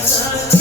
time.